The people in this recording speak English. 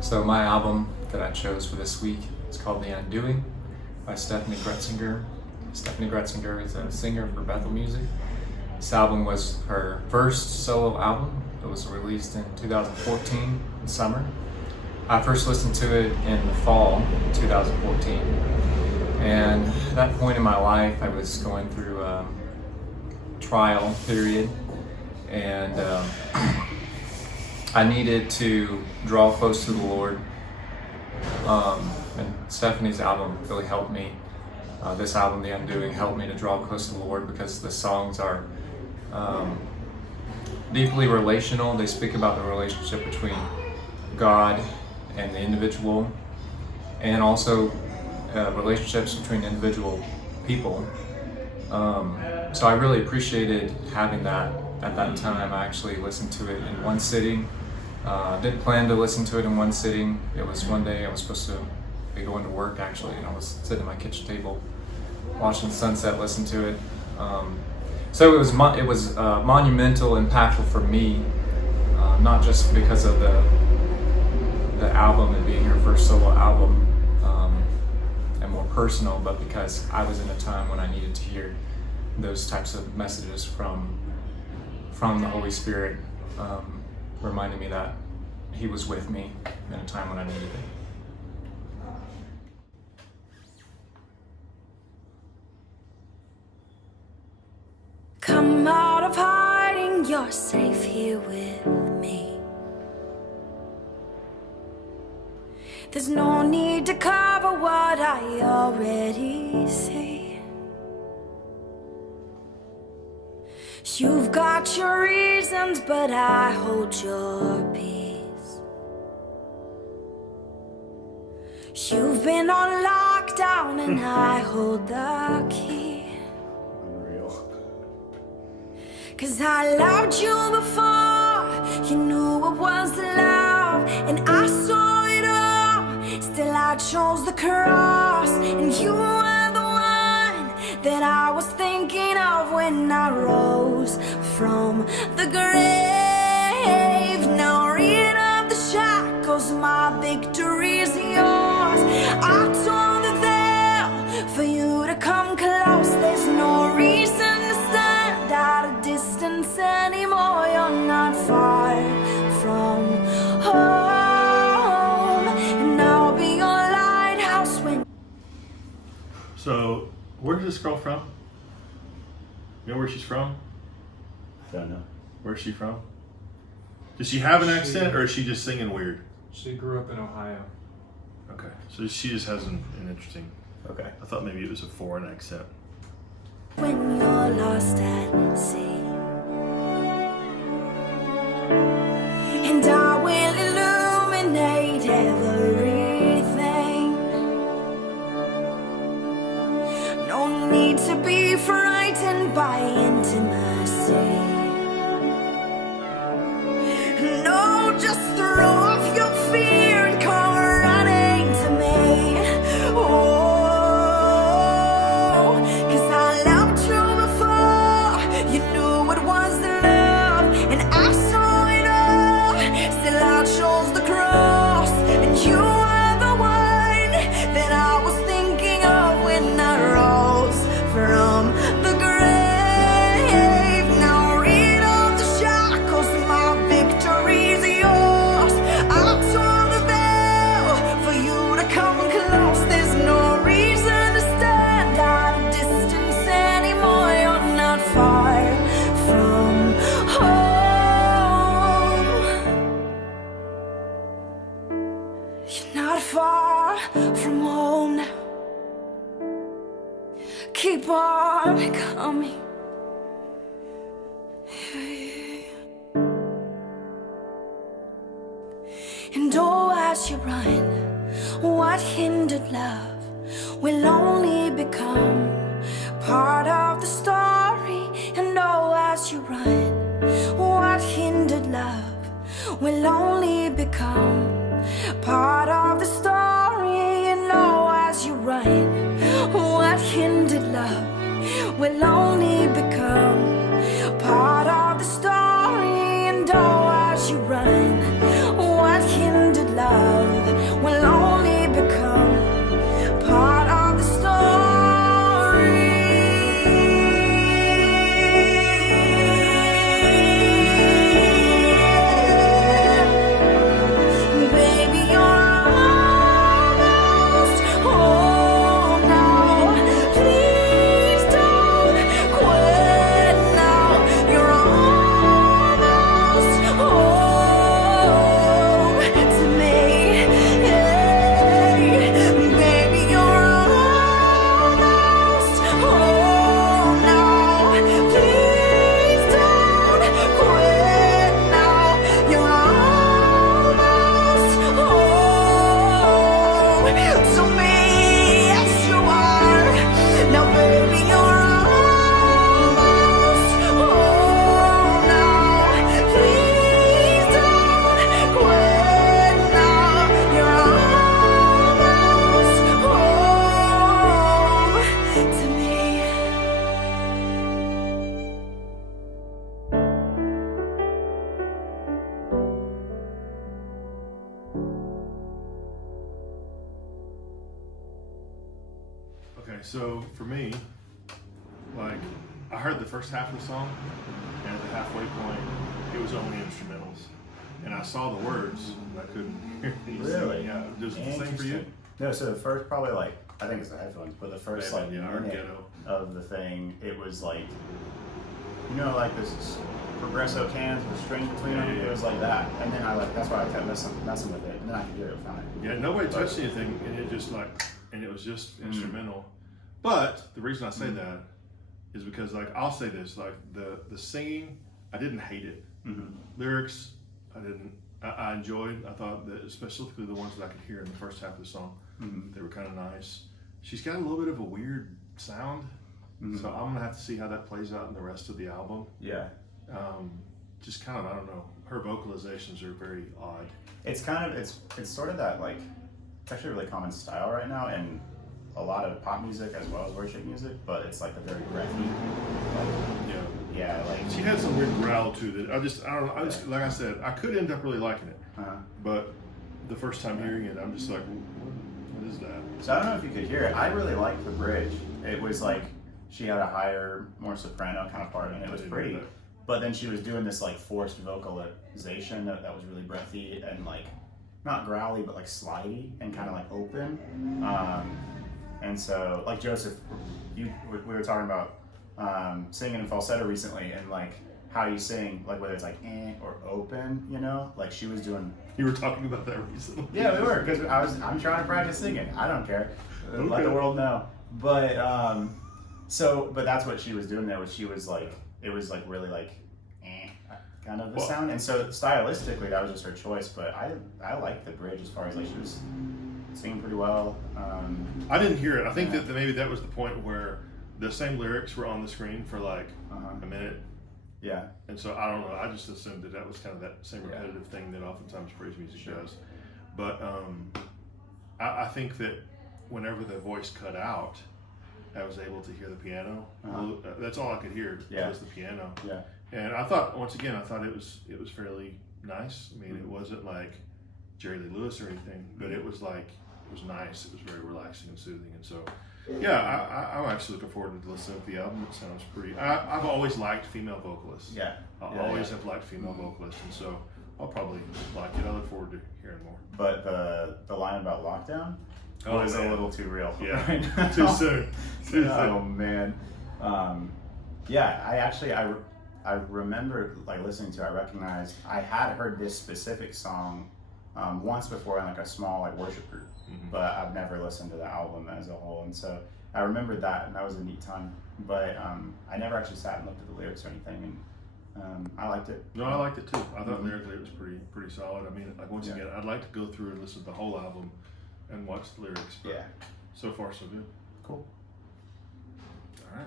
So my album that I chose for this week is called The Undoing by Stephanie Gretzinger. Stephanie Gretzinger is a singer for Bethel Music. This album was her first solo album. It was released in 2014 in summer. I first listened to it in the fall 2014. And at that point in my life, I was going through a trial period, and I needed to draw close to the Lord. And Stephanie's album really helped me. This album, The Undoing, helped me to draw close to the Lord because the songs are deeply relational. They speak about the relationship between God and the individual, and also relationships between individual people. So I really appreciated having that at that time. I actually listened to it in one sitting. Didn't plan to listen to it in one sitting. It was one day I was supposed to be going to work actually, and I was sitting at my kitchen table watching the sunset, listening to it. So it was monumental, impactful for me, not just because of the album and being her first solo album, and more personal, but because I was in a time when I needed to hear those types of messages from the Holy Spirit, reminding me that He was with me in a time when I needed it. Come out of hiding, you're safe here with me. There's no need to cover what I already see. You've got your reasons, but I hold your peace. You've been on lockdown and I hold the key. Unreal. 'Cause I loved you before you knew what was love, and I saw it all. Still I chose the cross, and you were the one that I was thinking of when I rose from the grave. Now rid of the shackles, my victory's yours. I tore the veil for you to come close. There's no reason to stand at a distance anymore. You're not far from home, and I'll be your lighthouse when. So, where's this girl from? You know where she's from? I don't know. Where's she from? Does she have an accent, or is she just singing weird? She grew up in Ohio. Okay, so she just has an interesting. Okay. I thought maybe it was a foreign accent. When you're lost at sea, and I will illuminate everything. No need to be frightened by intimacy. No, just throw off your fear and come running to me. Keep on coming. And oh, as you run, what hindered love will only become part of the story. And oh, as you run, what hindered love will only become part of the story. And oh, as you run, what hindered love will only become part of the story. And oh, as you run, what hindered love so for me, like I heard the first half of the song, and at the halfway point, it was only instrumentals, and I saw the words, and I couldn't hear anything. Really? Yeah. Does it the same for you? Interesting. No, so the first probably like I think it's the headphones, but the first Yeah, like yeah, or minute ghetto. of the thing, it was like, you know, like this Progresso cans with strings between them. Yeah. It was like that, and then I like that's why I kept messing with it, and then I could hear it fine. Yeah, nobody touched anything, and it just like, and it was just instrumental. But the reason I say that is because, like, I'll say this, like the singing, I didn't hate it. Lyrics, I didn't. I enjoyed. I thought that specifically the ones that I could hear in the first half of the song, they were kind of nice. She's got a little bit of a weird sound, so I'm gonna have to see how that plays out in the rest of the album. Yeah. Just kind of, I don't know. Her vocalizations are very odd. It's kind of it's sort of that like it's actually a really common style right now in a lot of pop music as well as worship music, but it's like a very breathy. Yeah. Yeah, like She had some weird growl to it. I don't know. Like I said, I could end up really liking it, but the first time hearing it, I'm just like, what is that? so I don't know if you could hear it. I really liked the bridge. It was like she had a higher, more soprano kind of part, and it was I didn't pretty. know that. But then she was doing this like forced vocalization that was really breathy and like not growly, but like slidey and kind of like open. And so like Joseph, we were talking about singing in falsetto recently, and like how you sing, like whether it's like or open, you know, like she was doing. You were talking about that recently. Yeah, we were, because I'm trying to practice singing. I don't care. Let Okay. the world know. But but that's what she was doing there. Was she was like, it was like really like kind of the Well- sound, and so stylistically that was just her choice. But I liked the bridge as far as like she was singing pretty well. I didn't hear it. I think that maybe that was the point where the same lyrics were on the screen for like a minute, Yeah, and so I don't know. I just assumed that was kind of that same repetitive thing that oftentimes praise music does. But I think that whenever the voice cut out, I was able to hear the piano. That's all I could hear was the piano. yeah. And I thought, once again, it was fairly nice. I mean, it wasn't like Jerry Lee Lewis or anything, but it was like, it was nice. It was very relaxing and soothing. And so, yeah, I'm actually looking forward to listening to the album. It sounds pretty, I've always liked female vocalists. Yeah. I Yeah, always yeah. have liked female vocalists. And so I'll probably like it. I look forward to hearing more. But the line about lockdown was a man. little too real. Yeah, right now. too soon. Too Oh soon. man. Yeah, I remember like listening to it, I recognized I had heard this specific song once before in like a small like worship group, but I've never listened to the album as a whole, and so I remembered that, and that was a neat time. But I never actually sat and looked at the lyrics or anything, and I liked it. No, I liked it too. I thought lyrically it was pretty solid. I mean, like once again, I'd like to go through and listen to the whole album and watch the lyrics. But Yeah. so far, so good. Cool. All right.